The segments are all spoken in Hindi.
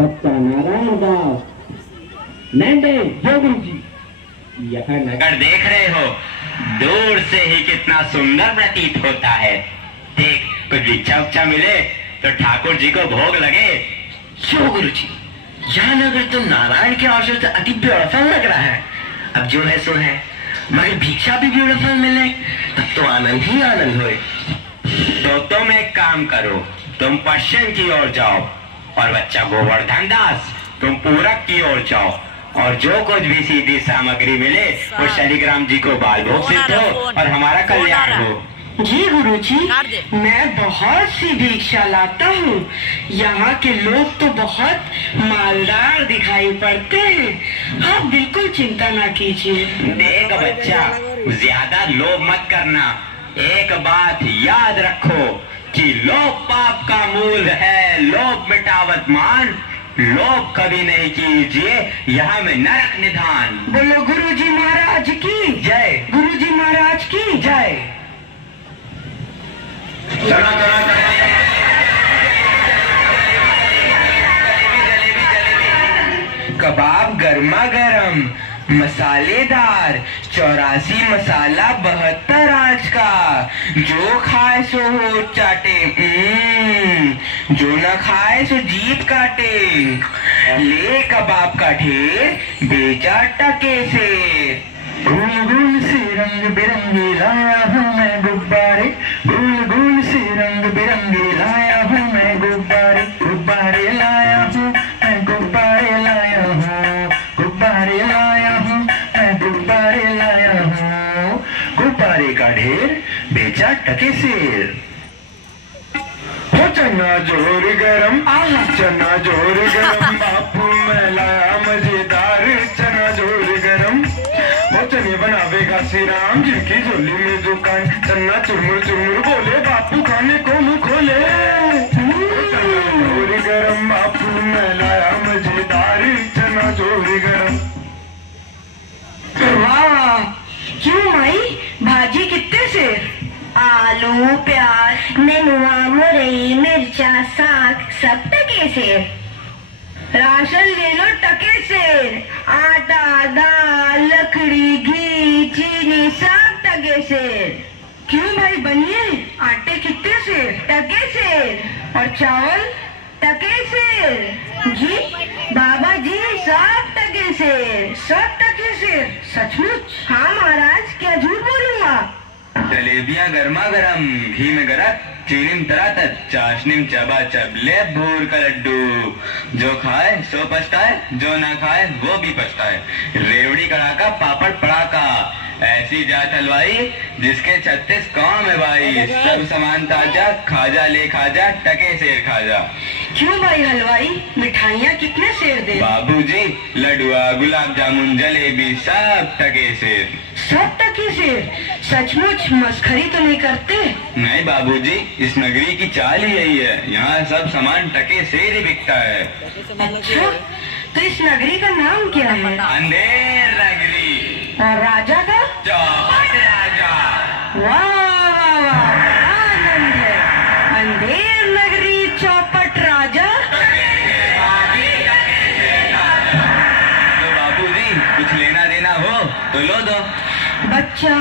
बच्चा नारायण दास नैंडे जो गुरु जी। यह नगर देख रहे हो, दूर से ही कितना सुंदर प्रतीत होता है। देख, कुछ भिक्षा उच्चा मिले तो ठाकुर जी को भोग लगे। क्यों गुरु जी, यह नगर तो नारायण के अवसर से अति ब्यूटीफुल लग रहा है। अब जो है सो है, मगर भिक्षा भी ब्यूटीफुल मिले तब तो आनंद ही आनंद होए। तो तुम एक काम करो, तुम पश्चिम की ओर जाओ और बच्चा गोवर्धन दास तुम पूरब की ओर जाओ, और जो कुछ भी सीधी सामग्री मिले वो शालिग्राम जी को बाल भोग से दो और हमारा कल्याण हो। जी गुरु जी, मैं बहुत सी भिक्षा लाता हूँ। यहाँ के लोग तो बहुत मालदार दिखाई पड़ते हैं। आप बिल्कुल चिंता ना कीजिए। देख बच्चा, ज्यादा लोभ मत करना। एक बात याद रखो कि लोभ पाप का मूल है। लोभ मिटावत मान, लोभ कभी नहीं कीजिए, यहाँ में नरक निधान। बोलो गुरु जी महाराज की जय। गुरु जी महाराज की जय। चलो चलो कबाब गर्मा गर्म मसालेदार 84 मसाला 72 आंच का। जो खाए सो हो चाटे, जो न खाए सो जीभ काटे। ले कबाब का ढेर बेचा टके से। गुल गुल से रंग बिरंगे लाया हूँ मैं गुब्बारे, गुल गुल से रंग बिरंगे लाया हूँ मैं गुब्बारे। गुब्बारे लाया हूँ मैं, गुब्बारे लाया हूँ, गुब्बारे लाया हूँ मैं, गुब्बारे लाया हूँ। गुब्बारे का ढेर बेचा टके से। हो चना जोर गरम, चना जोर गरम, बापू मैं लाया मजेदार चना जोर गरम। चने बनावेगा श्री राम जिनकी झोली में दुकान। चन्ना चुरमुर चुरमुर बोले, बापू खाने को मुंह खोले। चना जोर गरम, बापू मैं लाया मजेदार चना जोर गरम। वाह, क्यों माई, भाजी कितने से? आलू प्याज नेनुआ मुरई मिर्चा साग सब टके से। राशन ले लो टके से। आटा दाल लकड़ी घी चीनी सब टके से। क्यों भाई बनिए, आटे कितने से? टके से। और चावल टके से। घी बाबा जी सब टके से। सब टके से? सचमुच? हाँ महाराज, क्या झूठ बोलूंगा। जलेबियां गर्मा गर्म, घी में गरक, चीनी में तरातत, चाशनी में चबाचब, ले भूर का लड्डू। जो खाए सो पछताए, जो ना खाए वो भी पछताए। रेवड़ी कड़ाका पापड़ पड़ाका, ऐसी जात हलवाई जिसके 36 काम है भाई। सब सामान ताजा, खाजा ले खाजा, टके सेर खाजा। क्यों भाई हलवाई, मिठाइयाँ कितने सेर दे? बाबूजी लडुआ गुलाब जामुन जलेबी सब टके सेर। सब टके सेर? सचमुच मस्खरी तो नहीं करते? नहीं बाबूजी, इस नगरी की चाल ही यही है। यहाँ सब सामान टके सेर ही बिकता है। अच्छा, तो इस नगरी का नाम क्या है? अंधेर नगरी। और राजा का? चौपट राजा। वाह वाह वाह, बड़ा आनंद है। अंधेर नगरी चौपट राजा। तो बाबूजी कुछ लेना देना हो तो लो दो। बच्चा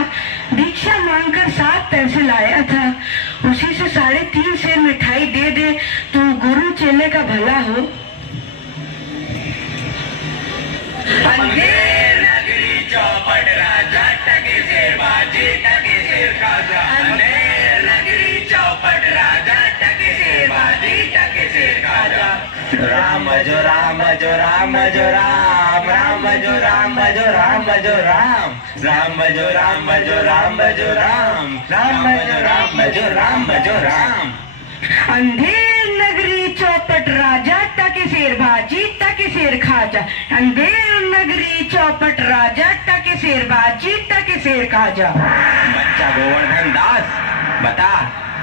भिक्षा मांगकर 7 पैसे लाया था, उसी से 3.5 सेर मिठाई दे दे तो गुरु चेले का भला हो। अंधेर नगरी चौपट राजा, टके सेर बाजी टके सेर खाजा। अंधेर नगरी चौपट राजा, टके सेर बाजी टके सेर खाजा। राम जो राम जो राम जो राम, राम जो राम जो राम जो राम, राम जो राम जो राम जो राम, राम जो राम जो राम जो राम। अंधेर नगरी चौपट राजा, टके सेर भाजी टके सेर खाजा। अंधेर नगरी चौपट राजा, टके सेर भाजी टके सेर खाजा। बच्चा गोवर्धन दास बता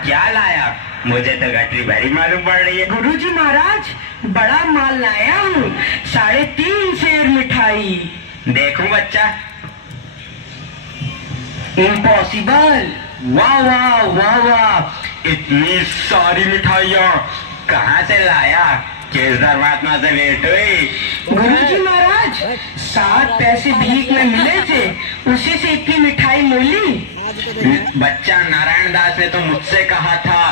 क्या लाया? मुझे तो गठरी भरी मालूम पड़ रही है। गुरुजी महाराज, बड़ा माल लाया हूँ, 3.5 सेर मिठाई। देखूं बच्चा। इम्पॉसिबल। वाह वाह वाह वाह, इतनी सारी मिठाइयाँ कहाँ से लाया? केसर महात्मा से भेंट हुई। गुरुजी महाराज 7 पैसे भीख में मिले थे, उसी से इतनी मिठाई मोली। बच्चा, नारायण दास ने तो मुझसे कहा था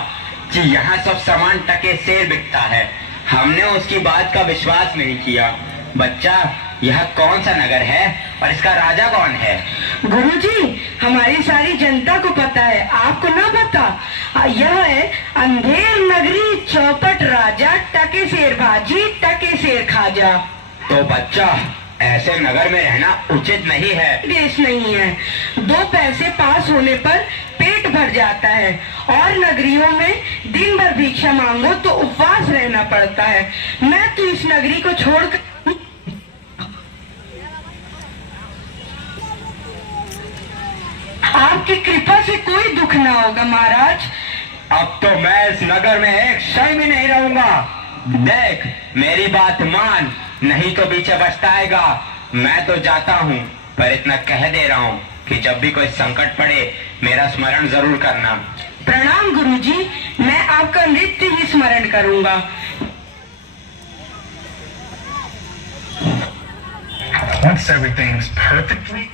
कि यहाँ सब सामान टके सेर बिकता है। हमने उसकी बात का विश्वास नहीं किया। बच्चा, यह कौन सा नगर है और इसका राजा कौन है? गुरुजी, हमारी सारी जनता को पता है, आपको ना पता? यह है अंधेर नगरी, चौपट राजा, टके शेर बाजी, टके शेर खाजा। तो बच्चा, ऐसे नगर में रहना उचित नहीं है। देश नहीं है। 2 पैसे पास होने पर पेट भर जाता है, और नगरियों में दिन भर भिक्षा मांगो तो उपवास रहना पड़ता है। मैं तो इस नगरी को छोड़कर आपकी कृपा से कोई दुख ना होगा महाराज। अब तो मैं इस नगर में एक क्षण भी नहीं रहूंगा। देख, मेरी बात मान, नहीं तो पीछे पछताएगा। मैं तो जाता हूँ, पर इतना कह दे रहा हूँ कि जब भी कोई संकट पड़े मेरा स्मरण जरूर करना। प्रणाम गुरुजी, मैं आपका नित्य ही स्मरण करूंगा। Once everything's perfectly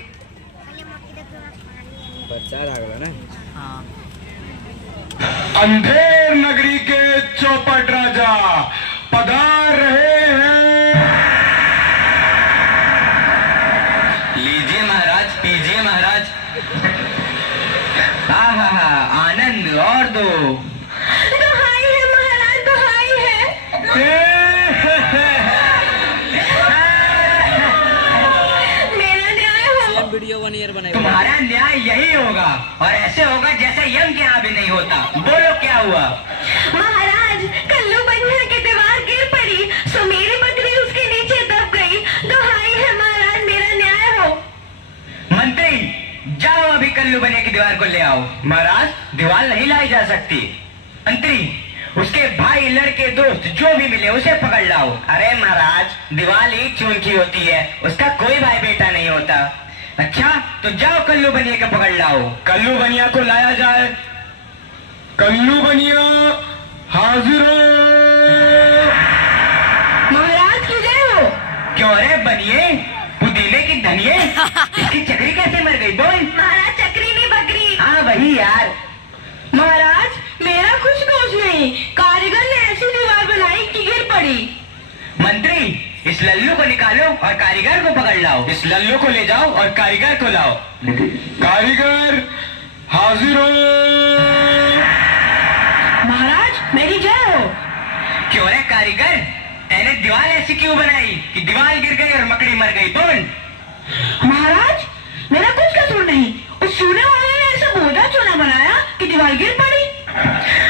Andher Nagari के चौपट राजा पधार रहे हैं। लीजिए महाराज, पीजिए महाराज। हा, आनंद और दो। दुहाई है महाराज, दुहाई है। मेरा न्याय हो। तुम्हारा न्याय यही होगा, और ऐसे होगा जैसे यम के यहाँ भी नहीं होता। बोलो क्या हुआ? महाराज, कल्लू बनिया की दीवार गिर पड़ी, सो मेरी बकरी उसके नीचे दब गई। दुहाई है महाराज, मेरा न्याय हो। मंत्री, जाओ अभी कल्लू बनिया की दीवार को ले आओ। महाराज, दीवार नहीं लाई जा सकती। मंत्री, उसके भाई, लड़के, दोस्त जो भी मिले उसे पकड़ लाओ। अरे महाराज, दीवार एक चून की होती है, उसका कोई भाई बेटा नहीं होता। अच्छा, तो जाओ कल्लू बनिया को पकड़ लाओ। कल्लू बनिया को लाया जाए। कल्लू बनिया हाजिर हो। महाराज की जय हो। क्यों रे बनिए, पुदीने की धनिये, इसकी चक्री कैसे मर गई? बोल। महाराज, चक्री नहीं बकरी। हाँ वही यार। महाराज, मेरा कुछ दोष नहीं, कारीगर ने ऐसी दीवार बनाई कि गिर पड़ी। मंत्री, इस लल्लू को निकालो और कारीगर को पकड़ लाओ। इस लल्लू को ले जाओ और कारीगर को लाओ। कारीगर हाजिर हो। महाराज, मेरी जय हो। क्यों रे कारीगर, तेने दीवार ऐसी क्यों बनाई कि दीवार गिर गई और मकड़ी मर गई? बोल। महाराज, मेरा कुछ कसूर नहीं, उस चूने वाले ने ऐसा बोझा चूना बनाया कि दीवार गिर पड़ी।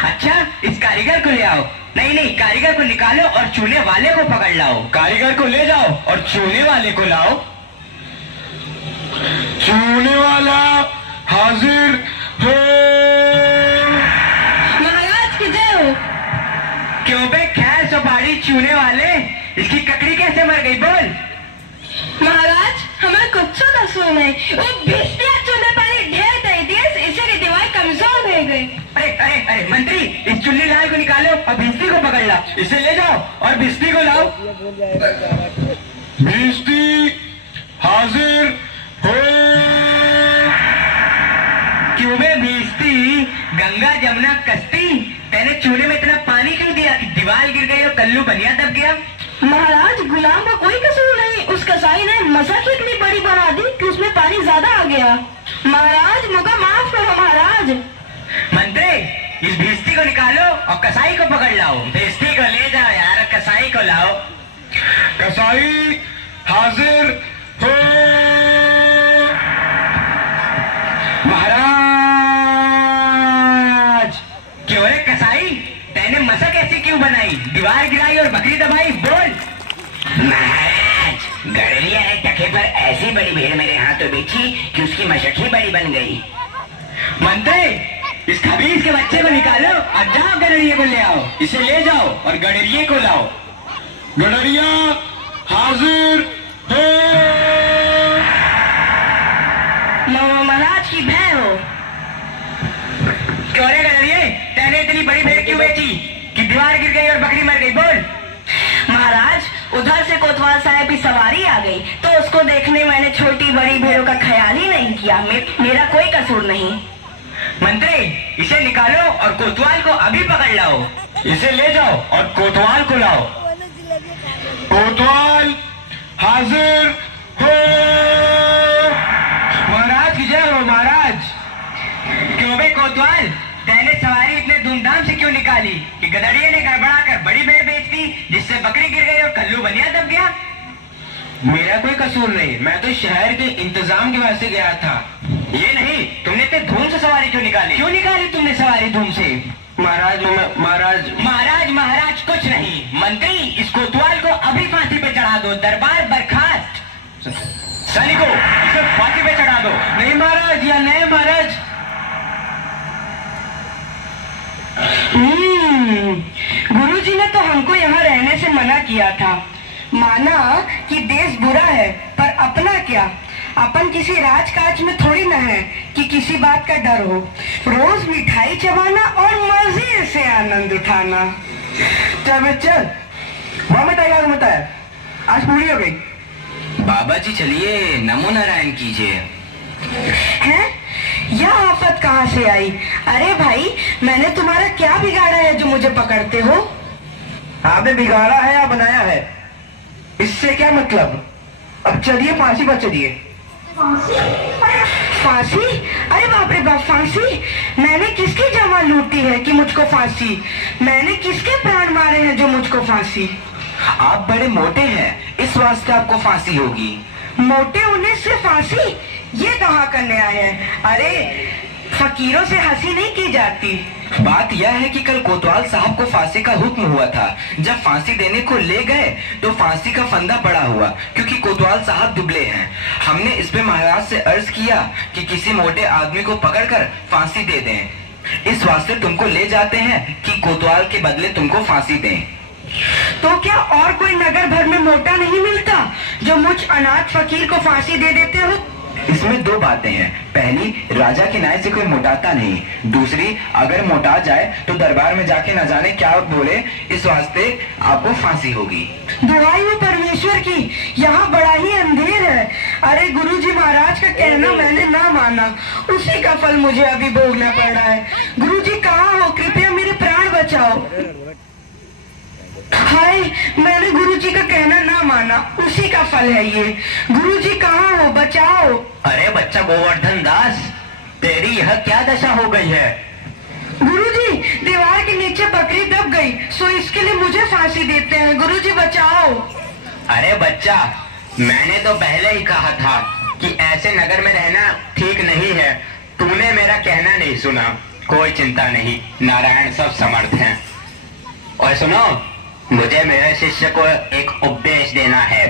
अच्छा, इस कारीगर को ले आओ। नहीं, कारीगर को निकालो और चूने वाले को पकड़ लाओ। कारीगर को ले जाओ और चूने वाले को लाओ। चूने वाला हाजिर हो। महाराज की जय हो। क्यों बे खैर सुपारी चूने वाले, इसकी ककड़ी कैसे मर गई? बोल। महाराज, हमें कुछ कसूर नहीं, वो भिष्टिया चूने पानी ढेर दे दिए, इसीलिए दीवार कमजोर हो गई। अरे मंत्री, इस चुल्ली लाल को निकालो और भिस्ती को पकड़ ला। इसे ले जाओ और भिस्ती को लाओ। भिस्ती हाजिर हो। क्यों बे भिस्ती, गंगा जमुना कश्ती, तेने चूने में इतना पानी क्यों दिया कि दीवार गिर गई और कल्लू बनिया दब गया? महाराज, गुलाम का कोई कसूर नहीं, उस कसाई ने मसक इतनी बड़ी बना दी कि उसमें पानी ज्यादा आ गया। महाराज, मुझे माफ करो महाराज। मंत्री, इस भिस्ती को निकालो और कसाई को पकड़ लाओ। भिस्ती को ले जाओ यार, कसाई को लाओ। कसाई हाजिर हो। महाराज, क्यों रे कसाई, तेने मसक ऐसी क्यों बनाई, दीवार गिराई और बकरी दबाई? बोल। महाराज, गड़रिया ने टके पर ऐसी बड़ी भीड़ मेरे हाथों बेची कि उसकी मशक ही बड़ी बन गई। मंत्री, इस खबीज के बच्चे को निकालो और जाओ गडरिये को ले आओ। इसे ले जाओ और गडरिये को लाओ। गडरिया हाजिर हो। महाराज की भय हो। क्यों रे गडरिये, तेने इतनी बड़ी भेड़ क्यों बेची कि दीवार गिर गई और बकरी मर गई? बोल। महाराज, उधर से कोतवाल साहब की सवारी आ गई तो उसको देखने मैंने छोटी बड़ी भीड़ों का ख्याल ही नहीं किया। मेरा कोई कसूर नहीं। मंत्री, इसे निकालो और कोतवाल को अभी पकड़ लाओ। इसे ले जाओ और कोतवाल को लाओ। कोतवाल हाजिर हो। महाराज की जय हो। महाराज, क्यों बे कोतवाल, तैने सवारी इतने धूमधाम से क्यों निकाली कि गदड़िये ने गड़बड़ा कर बड़ी भेड़ बेच दी, जिससे बकरी गिर गई और कल्लू बनिया दब गया? मेरा कोई कसूर नहीं, मैं तो शहर के इंतजाम के वास्ते गया था। ये नहीं, तुमने इतने धूम से सवारी क्यों निकाली? क्यों निकाली तुमने सवारी धूम से? महाराज, महाराज कुछ नहीं। मंत्री, इस कोतवाल को अभी फांसी पे चढ़ा दो। दरबार बर्खास्त। सैनिकों, इसे फांसी पे चढ़ा दो। नहीं महाराज, या नहीं महाराज। गुरुजी ने तो हमको यहाँ रहने से मना किया था। माना कि देश बुरा है, पर अपना क्या, अपन किसी राजकाज में थोड़ी ना है कि किसी बात का डर हो। रोज मिठाई चबाना और मजे से आनंद उठाना। चल वहां मत आया, आज पूरी हो गई। बाबा जी चलिए, नमो नारायण कीजिए। हैं? यह आफत कहाँ से आई? अरे भाई, मैंने तुम्हारा क्या बिगाड़ा है जो मुझे पकड़ते हो? आपने बिगाड़ा है या बनाया है, इससे क्या मतलब। अब चलिए फांसी पर चलिए। फांसी? अरे बाप रे बाप, फांसी? मैंने किसकी जमा लूटी है कि मुझको फांसी? मैंने किसके प्राण मारे हैं जो मुझको फांसी? आप बड़े मोटे हैं, इस वास्ते आपको फांसी होगी। मोटे होने से फांसी? ये कहाँ का न्याय है? अरे फकीरों से हंसी नहीं की जाती। बात यह है कि कल कोतवाल साहब को फांसी का हुक्म हुआ था। जब फांसी देने को ले गए तो फांसी का फंदा पड़ा हुआ, क्योंकि कोतवाल साहब दुबले हैं। हमने इस पे महाराज से अर्ज किया कि किसी मोटे आदमी को पकड़कर फांसी दे दें। इस वास्ते तुमको ले जाते हैं कि कोतवाल के बदले तुमको फांसी दें। तो क्या और कोई नगर भर में मोटा नहीं मिलता जो मुझ अनाथ फकीर को फांसी दे देते हो? इसमें दो बातें हैं। पहली, राजा के न्याय से कोई मोटाता नहीं। दूसरी, अगर मोटा जाए तो दरबार में जाके न जाने क्या बोले, इस वास्ते आपको फांसी होगी। दुहाई हो परमेश्वर की, यहाँ बड़ा ही अंधेर है। अरे गुरुजी महाराज का कहना मैंने ना माना, उसी का फल मुझे अभी भोगना पड़ रहा है। गुरुजी कहाँ हो? कृपया मेरे प्राण बचाओ। हाय, मैंने गुरुजी का कहना ना माना, उसी का फल है ये। गुरुजी कहाँ हो? बचाओ। अरे बच्चा गोवर्धन दास, तेरी यह क्या दशा हो गई है? गुरुजी, दीवार के नीचे बकरी दब गई, सो इसके लिए मुझे फांसी देते हैं। गुरुजी बचाओ। अरे बच्चा, मैंने तो पहले ही कहा था कि ऐसे नगर में रहना ठीक नहीं है। तूने मेरा कहना नहीं सुना। कोई चिंता नहीं, नारायण सब समर्थ हैं। और सुनो, मुझे मेरे शिष्य को एक उपदेश देना है।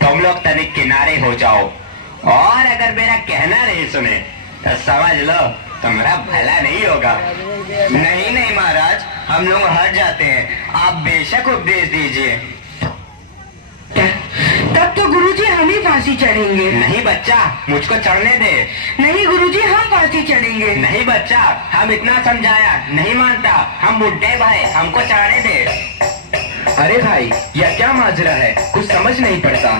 तुम लोग तनिक किनारे हो जाओ, और अगर मेरा कहना नहीं सुने तो समझ लो तुम्हारा भला नहीं होगा। नहीं महाराज, हम लोग हट जाते हैं, आप बेशक उपदेश दीजिए। तब तो गुरुजी हम ही फांसी चढ़ेंगे। नहीं बच्चा, मुझको चढ़ने दे। नहीं गुरुजी, हम फांसी चढ़ेंगे। नहीं बच्चा, हम इतना समझाया, नहीं मानता। हम बुढ़े भाई, हमको चढ़ने दे। अरे भाई, यह क्या माजरा है? कुछ समझ नहीं पड़ता।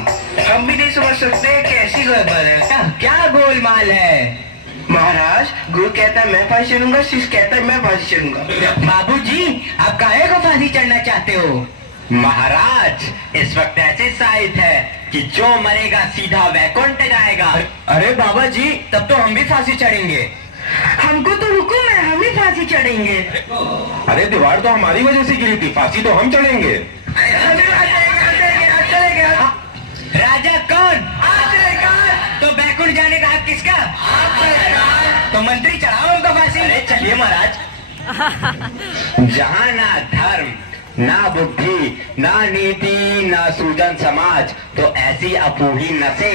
हम भी नहीं समझ सकते कैसी गड़बड़ है। क्या गोलमाल है? महाराज, गुरु कहता है मैं फांसी चढ़ूंगा, शिष्य कहता है मैं फांसी चढ़ूंगा। बाबूजी, आप काहे को फांसी चढ़ना चाहते हो? महाराज, इस वक्त ऐसे साहित्य है कि जो मरेगा सीधा वैकुंठ जाएगा। अरे बाबा जी, तब तो हम भी फांसी चढ़ेंगे। हमको तो हुक्म है, हम ही फांसी चढ़ेंगे। अरे दीवार तो हमारी वजह से गिरी थी, फांसी तो हम चढ़ेंगे। राजा कौन? तो बैकुंठ जाने का हक किसका? तो मंत्री चढ़ाओ उनको फांसी। अरे चलिए महाराज। जहाँ ना धर्म, ना बुद्धि, ना नीति, ना सूजन समाज, तो ऐसी अपूही नसे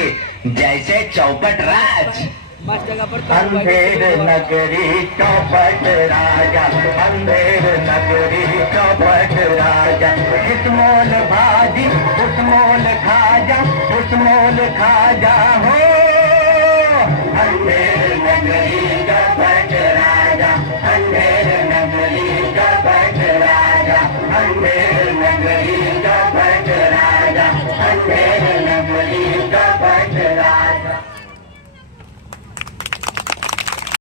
जैसे चौपट राज। अंधेर नगरी चौपट राजा, अंधेर नगरी चौपट राजा। इस मोल भाजी उस मोल खाजा, उस मोल खाजा हो। अंधेर नगरी चौपट राजा, अंधेर नगरी चौपट राजा, अंधेर नगरी चौपट हंसते रहना